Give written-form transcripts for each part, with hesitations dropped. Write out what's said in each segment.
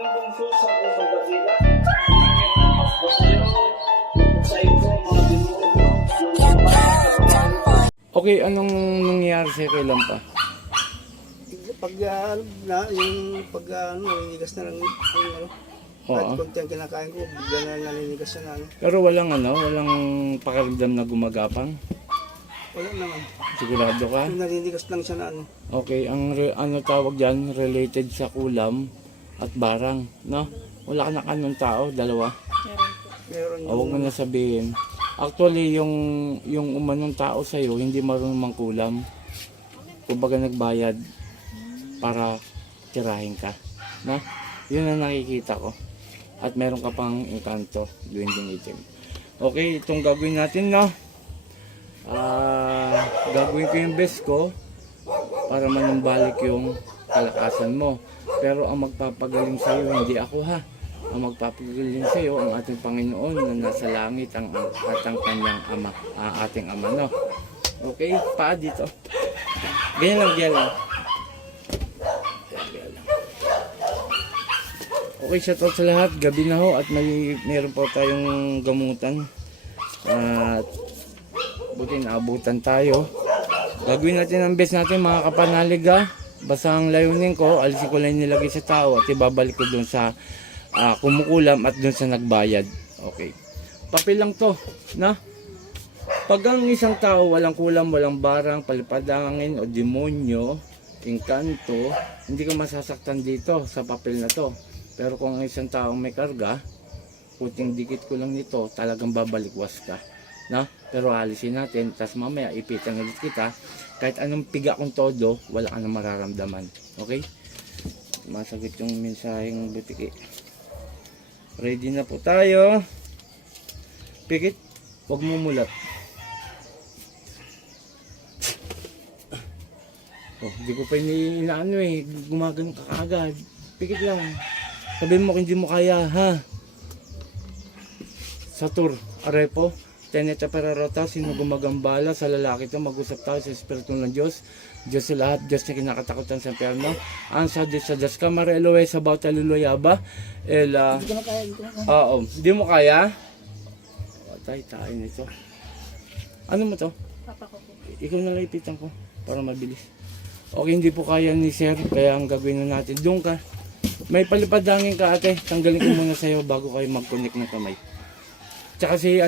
Okay, anong nangyayari sa'yo kay Lampa? Pag naliligas na lang ano. Kahit konti ang kinakain ko, bigla na naliligas na ano. Pero walang pakiramdam na gumagapang? Wala naman. Sigurado ka? Naliligas lang siya na ano. Okay, ang tawag dyan, related sa kulam at barang, no? Wala ka na kanong tao, dalawa? Meron O, huwag mo na sabihin. Actually, yung umanong tao sa'yo, hindi marunong mangkulam. Kumbaga nagbayad para tirahin ka. No? Yun ang nakikita ko. At meron ka pang engkanto, duwending itim. Okay, itong gagawin natin, no? Gagawin ko yung best ko para manumbalik yung kalakasan mo. Pero ang magpapagaling sa'yo, hindi ako ha. Ang magpapagaling sa iyo ang ating Panginoon na nasa langit at ang kanyang ama, ating ama, no? Okay, paa dito. Ganyan lang, ganyan lang. Okay, shout out sa lahat. Gabi na ho at meron po tayong gamutan. At buti naabutan tayo. Gagawin natin ang best natin mga kapanalig ha. Basta ang layunin ko, alisin ko lang nilagay sa tao at ibabalik ko doon sa kumukulam at dun sa nagbayad. Okay. Papel lang to, na? Pag ang isang tao walang kulam, walang barang, palipadangin o demonyo, engkanto, hindi ka masasaktan dito sa papel na to. Pero kung ang isang tao may karga, puting dikit ko lang nito, talagang babalikwas ka. Na? Pero alisin natin, tas mamaya ipitan ulit kita, kahit anong piga kong todo, wala ka na mararamdaman. Okay? Masakit yung mensaheng butiki. Ready na po tayo. Pikit, huwag mo mulat. Oh, hindi ko pa inaano eh. Gumagano ka kaagad. Pikit lang. Sabihin mo kung hindi mo kaya, ha? Satur, arepo, teneta perarota, sino gumagambala sa lalaki to, mag-usap tayo sa Espiritu ng Diyos. Diyos sa lahat, Diyos na kinakatakutan sa impyerno. Ansa Diyos sa Diyos ka, Mareloe sa bawat aluluyaba. Hindi ko na kaya, Oo, hindi mo kaya? Tayo nito. Ano mo to? Papa ko po. Ikaw na laipitan ko, para mabilis. Okay, hindi po kaya ni Sir, kaya ang gagawin na natin. Doon ka. May palipadangin ka ate, tanggalin ko muna sa'yo bago kayo mag-connect ng kamay. Tsaka si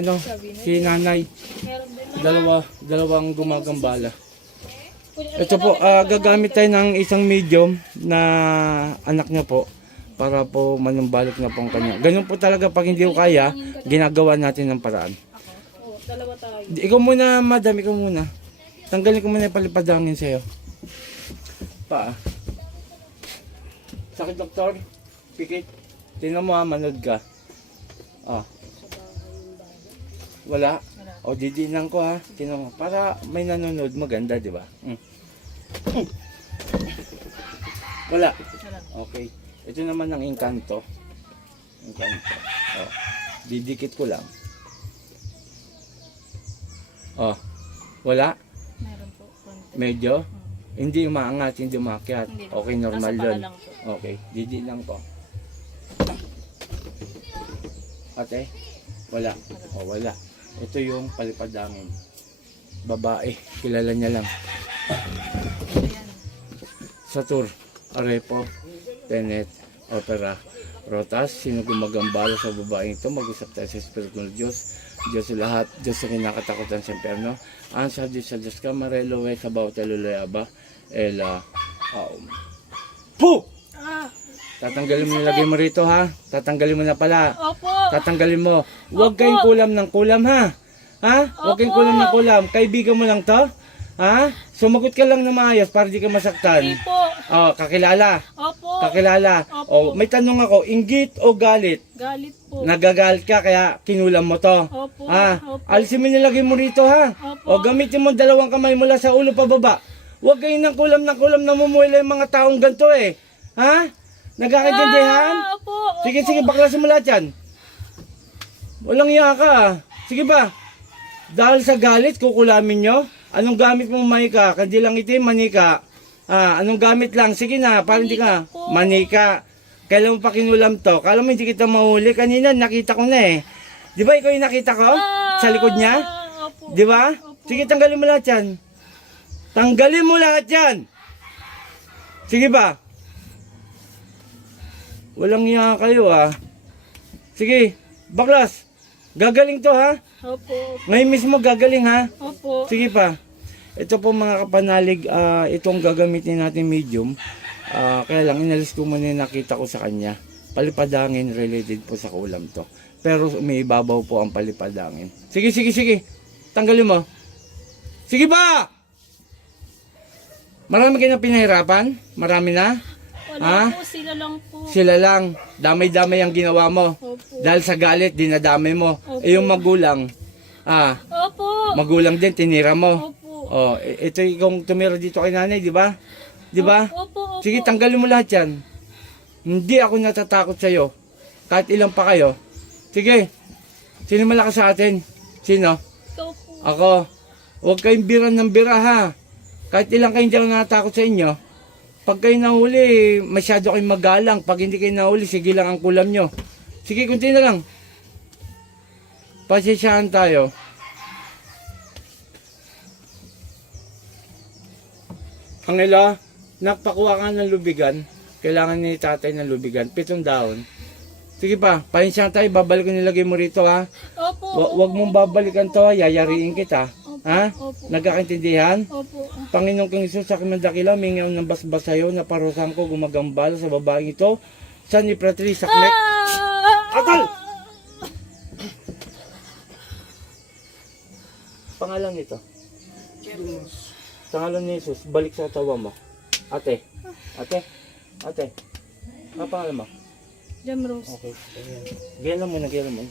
nanay. Dalawang gumagambala. Ito po, gagamit tayo ng isang medium na anak niya po para po manumbalik na po ang kanya. Ganun po talaga pag hindi ko kaya, ginagawa natin ng paraan. Oo, dalawa tayo. Ikaw muna, madam, ikaw muna. Tanggalin ko muna yung palipadangin sa'yo. Paa. Sakit, doktor? Pikit. Tingnan mo ha, manood ka. Wala? O, didinan ko ha. Tingnan mo. Para may nanonood maganda, di ba? Wala. Okay. Ito naman ang engkanto. Engkanto. O, didikit ko lang. O, wala? Meron po. Medyo? Hindi umaangat, hindi umakyat. Okay, normal yun. Lang po. Okay, didi lang ko. Ate, wala. O, wala. Ito yung palipadangin. Babae, kilala niya lang. Satur, arepo, tenet, opera, rotas. Sino gumagambala sa babaeng ito? Mag-usap tayo sa Espiritu ng Diyos. Diyos sa lahat, Diyos sa kinakatakutan sa impyerno. Ansa Diyos sa Diyos ka, Mareloe sa bawat aluluyaba. Puh! Tatanggalin mo nilagay mo rito ha. Tatanggalin mo na pala. Opo. Tatanggalin mo. Huwag kayong kulam ng kulam ha. Ha? Huwag kayong kulam ng kulam. Kaibigan mo lang to. Ha? Sumagot ka lang na maayos para di ka masaktan. Hindi po. Oh, kakilala. Opo. Kakilala. Oh, Opo. may tanong ako, inggit o galit? Galit po. Nagagalit ka kaya kinulam mo to. Opo. Ha? Opo. Alisin mo nilagay mo rito ha. O Opo. gamitin mo dalawang kamay mula sa ulo pababa. Huwag kayong ng kulam na mumuhila yung mga taong ganito eh. Ha? Nagkakaintindihan? Opo. Sige, baklasin mo lahat yan. Walang iya ka ah. Sige ba? Dahil sa galit, kukulamin nyo? Anong gamit mo manika? Kandilang itim, manika. Anong gamit lang? Sige na, parang hindi ka. Manika. Kailan mo pa kinulam to? Kala mo hindi kita mahuli? Kanina nakita ko na eh. Di ba ikaw yung nakita ko? Sa likod niya? Opo. Di ba? Sige, tanggalin mo lahat yan. Tanggalin mo lahat yan! Sige ba? Walang iya kayo ah. Sige, baklas. Gagaling to ha? Opo. Ngayon mismo gagaling ha? Opo. Sige pa. Ito po mga kapanalig, itong gagamitin natin medium. Kaya lang inalis ko muna yung nakita ko sa kanya. Palipadangin related po sa kulam to. Pero may ibabaw po ang palipadangin. Sige, sige, sige. Tanggalin mo. Sige ba? Marami kayo na pinahirapan? Marami na? Wala po, sila lang po. Sila lang. Damay-damay ang ginawa mo. Opo. Dahil sa galit, dinadamay mo. Opo. Eh yung magulang, Opo. magulang din, tinira mo. Opo. Oh, ito yung tumira dito kay nanay, di ba? Di ba? Opo. Opo. Sige, tanggalin mo lahat yan. Hindi ako natatakot sa'yo. Kahit ilang pa kayo. Sige. Sino malakas sa atin? Sino? Ikaw po. Ako. Huwag kayong bira ng bira ha. Kahit ilang kayo hindi ako natatakot sa inyo. Pag kayo nahuli, masyado kayong magalang. Pag hindi kayo nahuli, sige lang ang kulam nyo. Sige, kunti na lang. Pasensyahan tayo. Angela, nagpakuha ka ng lubigan. Kailangan ni tatay ng lubigan. 7 dahon. Sige pa, pasensyahan tayo. Babalik ko nilagay mo rito ha. Opo. Huwag mong babalikan to ha. Yayariin kita. Ha? Opo. Nagkakaintindihan? Opo. Panginoong Kong Isus, sa aking mandakila, mingaw ng basbas sa'yo na parusahan ko gumagambala sa babaeng ito. Sa ni Pratri Saknek. Atal! Pangalan nito? Sa ngalan ni Jesus, balik sa tawa mo. Ate. Ate. Ate. Ano pangalan mo? Jamrose. Okay. Gila mo na, gila mo.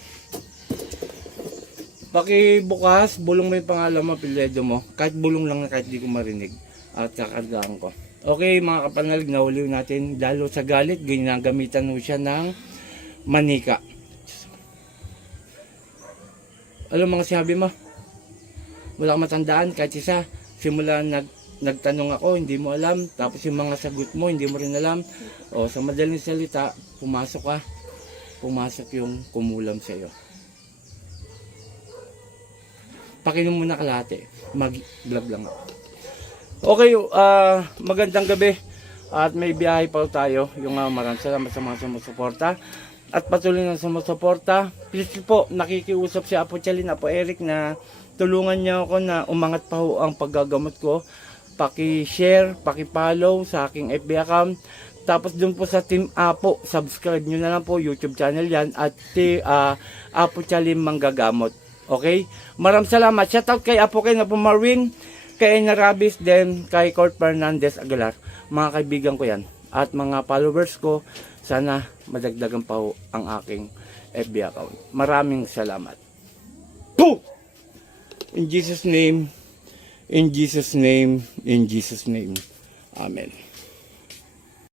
Pakibukas, bulong mo yung pangalan mo, apelyido mo. Kahit bulong lang na kahit di ko marinig. At kakargaan ko. Okay mga kapanalig, nahuli natin. Dalo sa galit, ginagamitan mo siya ng manika. Alam mga sinabi mo? Wala kang matandaan kahit isa. Simula nagtanong ako, hindi mo alam. Tapos yung mga sagot mo, hindi mo rin alam. O sa madaling salita, pumasok ka. Pumasok yung kumulam sa'yo. Pakinom muna kalahati. Mag-vlog lang ako. Okay, magandang gabi. At may biyahe pa tayo. Yung maraming salamat sa mga sumusuporta. At patuloy na sumusuporta. Please po, nakikiusap si Apo Chalin, Apo Eric na tulungan niya ako na umangat pa ho ang paggagamot ko. Paki-share, paki-follow sa aking FB account. Tapos dun po sa Team Apo, subscribe nyo na lang po, YouTube channel yan. At Apo Chalin Manggagamot. Okay? Maraming salamat. Shoutout kay Apo kay Apo Marwin, kay Ena Rabis, then kay Court Fernandez Aguilar. Mga kaibigan ko yan. At mga followers ko, sana madagdagan pa ho ang aking FB account. Maraming salamat. Boom! In Jesus' name, in Jesus' name, in Jesus' name. Amen.